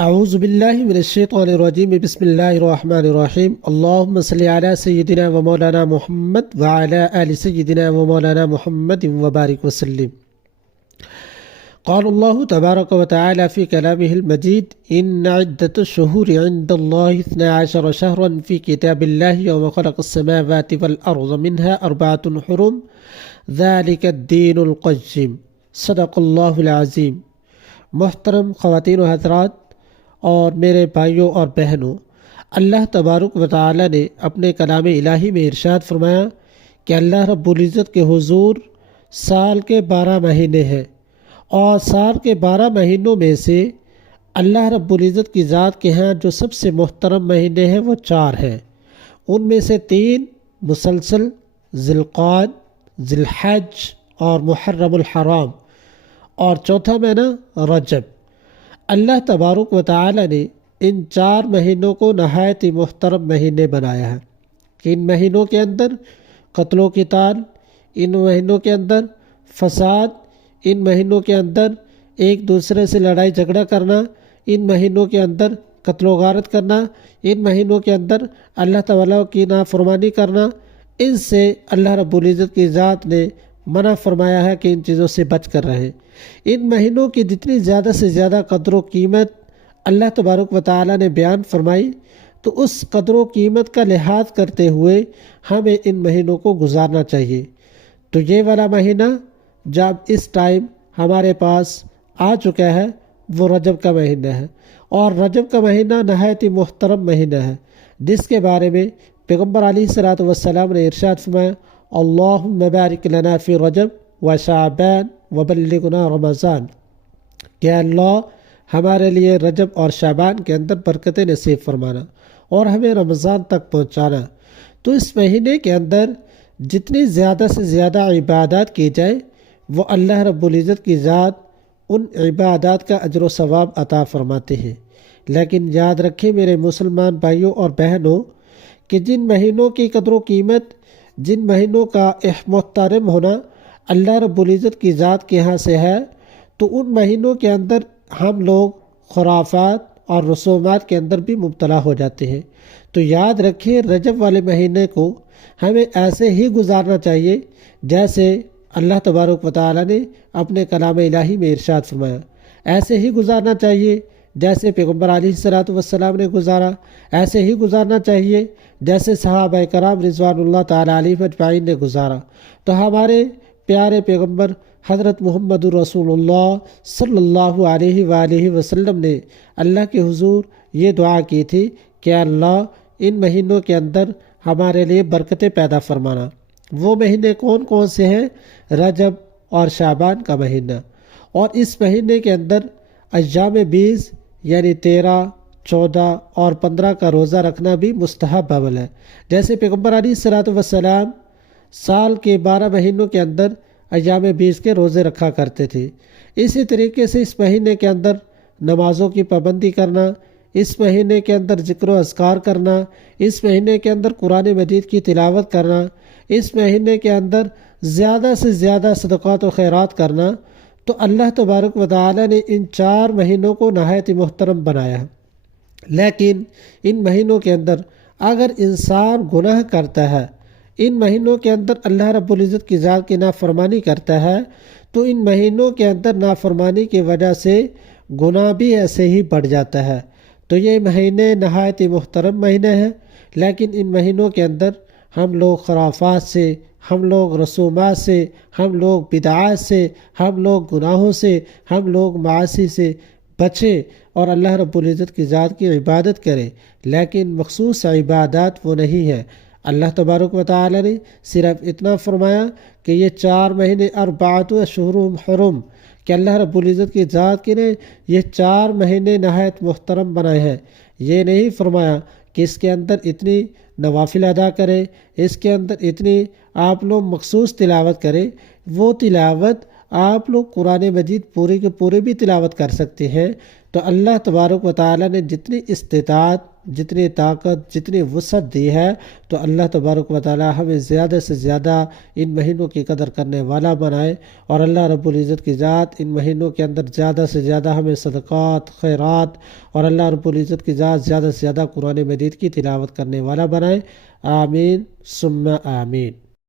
اعوذ باللہ من الشیطان الرجیم بسم اللہ الرحمن الرحیم اللہم صلی علی سیدنا و مولانا محمد وعلی آل سیدنا و مولانا محمد وبارک وسلم۔ قال اللہ تبارک و تعالی فی کلامہ المجید ان عدت الشہور عند اللہ 12 شہرا فی کتاب اللہ یوم خلق السماوات والارض منها 4 حرم ذلك الدین القیم۔ صدق اللہ العظیم۔ محترم خواتین و حضرات اور میرے بھائیوں اور بہنوں، اللہ تبارک و تعالی نے اپنے کلام الہی میں ارشاد فرمایا کہ اللہ رب العزت کے حضور سال کے 12 مہینے ہیں، اور سال کے 12 مہینوں میں سے اللہ رب العزت کی ذات کے ہاں جو سب سے محترم مہینے ہیں وہ 4 ہیں۔ ان میں سے 3 مسلسل ذی القعدہ، ذی الحج اور محرم الحرام، اور چوتھا مہینہ رجب۔ اللہ تبارک و تعالی نے ان 4 مہینوں کو نہایت ہی محترم مہینے بنایا ہے کہ ان مہینوں کے اندر قتل و قتال، ان مہینوں کے اندر فساد، ان مہینوں کے اندر ایک دوسرے سے لڑائی جھگڑا کرنا، ان مہینوں کے اندر قتل و غارت کرنا، ان مہینوں کے اندر اللہ تعالیٰ کی نافرمانی کرنا، ان سے اللہ رب العزت کی ذات نے منع فرمایا ہے کہ ان چیزوں سے بچ کر رہیں۔ ان مہینوں کی جتنی زیادہ سے زیادہ قدر و قیمت اللہ تبارک و تعالی نے بیان فرمائی، تو اس قدر و قیمت کا لحاظ کرتے ہوئے ہمیں ان مہینوں کو گزارنا چاہیے۔ تو یہ والا مہینہ جب اس ٹائم ہمارے پاس آ چکا ہے وہ رجب کا مہینہ ہے، اور رجب کا مہینہ نہایت ہی محترم مہینہ ہے، جس کے بارے میں پیغمبر علیہ الصلوۃ والسلام نے ارشاد فرمایا اللہم بارک لنا فی رجب و شعبان وبلغنا رمضان، کہ اللہ ہمارے لیے رجب اور شعبان کے اندر برکتیں نصیب فرمانا اور ہمیں رمضان تک پہنچانا۔ تو اس مہینے کے اندر جتنی زیادہ سے زیادہ عبادات کی جائے وہ اللہ رب العزت کی ذات ان عبادات کا اجر و ثواب عطا فرماتے ہیں۔ لیکن یاد رکھیں میرے مسلمان بھائیوں اور بہنوں کہ جن مہینوں کی قدر و قیمت، جن مہینوں کا محترم ہونا اللہ رب العزت کی ذات کے ہاں سے ہے، تو ان مہینوں کے اندر ہم لوگ خرافات اور رسومات کے اندر بھی مبتلا ہو جاتے ہیں۔ تو یاد رکھیں رجب والے مہینے کو ہمیں ایسے ہی گزارنا چاہیے جیسے اللہ تبارک و تعالی نے اپنے کلام الہی میں ارشاد فرمایا، ایسے ہی گزارنا چاہیے جیسے پیغمبر علیہ الصلوۃ والسلام نے گزارا، ایسے ہی گزارنا چاہیے جیسے صحابہ کرام رضوان اللہ تعالی علیہم اجمعین نے گزارا۔ تو ہمارے پیارے پیغمبر حضرت محمد رسول اللہ صلی اللہ علیہ وآلہ وسلم نے اللہ کے حضور یہ دعا کی تھی کہ اللہ ان مہینوں کے اندر ہمارے لیے برکتیں پیدا فرمانا۔ وہ مہینے کون کون سے ہیں؟ رجب اور شعبان کا مہینہ، اور اس مہینے کے اندر ایام 20 یعنی 13، 14 اور 15 کا روزہ رکھنا بھی مستحب عمل ہے۔ جیسے پیغمبر علیہ الصلوۃ والسلام سال کے 12 مہینوں کے اندر ایام 20 کے روزے رکھا کرتے تھے، اسی طریقے سے اس مہینے کے اندر نمازوں کی پابندی کرنا، اس مہینے کے اندر ذکر و اذکار کرنا، اس مہینے کے اندر قرآن مجید کی تلاوت کرنا، اس مہینے کے اندر زیادہ سے زیادہ صدقات و خیرات کرنا۔ تو اللہ تبارک و تعالی نے ان 4 مہینوں کو نہایت ہی محترم بنایا ہے۔ لیکن ان مہینوں کے اندر اگر انسان گناہ کرتا ہے، ان مہینوں کے اندر اللہ رب العزت کی ذات کی نافرمانی کرتا ہے، تو ان مہینوں کے اندر نافرمانی کی وجہ سے گناہ بھی ایسے ہی بڑھ جاتا ہے۔ تو یہ مہینے نہایت ہی محترم مہینے ہیں، لیکن ان مہینوں کے اندر ہم لوگ خرافات سے، ہم لوگ رسومات سے، ہم لوگ بدعات سے، ہم لوگ گناہوں سے، ہم لوگ معاصی سے بچیں اور اللہ رب العزت کی ذات کی عبادت کریں۔ لیکن مخصوص عبادات وہ نہیں ہے۔ اللہ تبارک و تعالی نے صرف اتنا فرمایا کہ یہ 4 مہینے 4 اشہر حرم، کہ اللہ رب العزت کی ذات کی نے یہ 4 مہینے نہایت محترم بنائے ہیں۔ یہ نہیں فرمایا کہ اس کے اندر اتنی نوافل ادا کریں، اس کے اندر اتنی آپ لوگ مخصوص تلاوت کریں۔ وہ تلاوت آپ لوگ قرآن مجید پورے کے پورے بھی تلاوت کر سکتے ہیں۔ تو اللہ تبارک و تعالی نے جتنی استطاعت جتنی طاقت جتنی وسعت دی ہے، تو اللہ تبارک و تعالی ہمیں زیادہ سے زیادہ ان مہینوں کی قدر کرنے والا بنائے، اور اللہ رب العزت کی ذات ان مہینوں کے اندر زیادہ سے زیادہ ہمیں صدقات، خیرات، اور اللہ رب العزت کی ذات زیادہ سے زیادہ قرآن مجید کی تلاوت کرنے والا بنائے۔ آمین ثم آمین۔